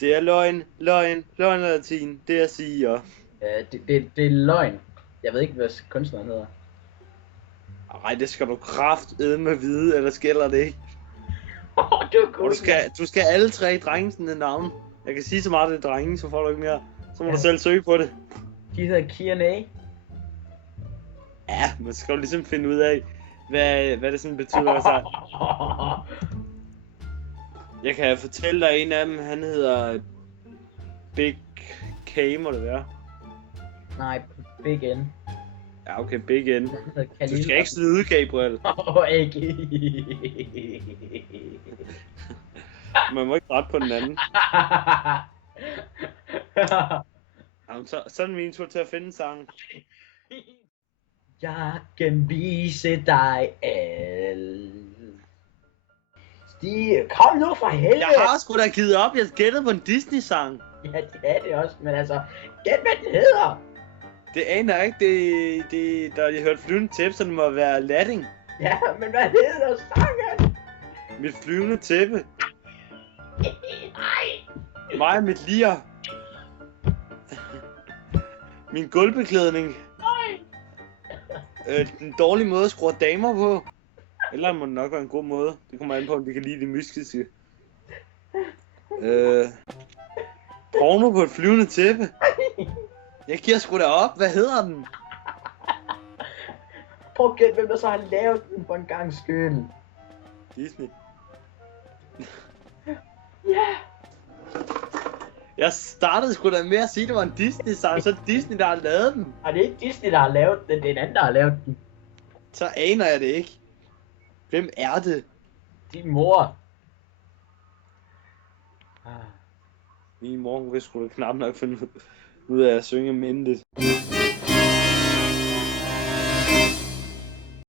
Det er løgn og latin, det jeg siger. Det er løgn. Jeg ved ikke, hvad kunstneren hedder. Ej, det skal du kraftedme vide, ellers gælder det ikke. Det var Og du skal alle tre drengesne navn. Jeg kan sige så meget, det er drenge, så får du ikke mere. Så må du selv søge på det. De hedder Q&A. Ja, men så skal du ligesom finde ud af, hvad det sådan betyder. Altså, jeg kan fortælle dig, en af dem, han hedder Big K, må det være. Nej, Big N. Ja, okay, Big N. Du skal ikke snyde, Gabriel. Ikke. Man må ikke rette på den anden. Jamen, så er det min tur til at finde sangen. Jeg kan vise dig alt. Stig, kom nu for helvede! Jeg har sgu da givet op, jeg gættede på en Disney-sang. Ja, det er det også, men altså, gæt hvad den hedder! Det aner jeg ikke, da jeg hørte flyvende tæppe, så det må være Aladdin. Ja, men hvad hedder sangen? Mit flyvende tæppe. Nej! Mig og mit lir. Min gulvbeklædning. Den dårlige måde at skrue damer på. Eller må det nok være en god måde. Det kommer an på, om vi kan lide det mystiske. Porno på et flyvende tæppe. Jeg giver sgu da op. Hvad hedder den? Prøv at gætte, hvem der så har lavet den for en gang skyld. Disney. Ja! Jeg startede sgu da med at sige, at det var en Disney-sang, så er det Disney, der har lavet den. Og det er ikke Disney, der har lavet den, det er en anden, der har lavet den. Så aner jeg det ikke. Hvem er det? Din mor. Min mor, hun vil sgu da knap nok finde ud af at synge mindet.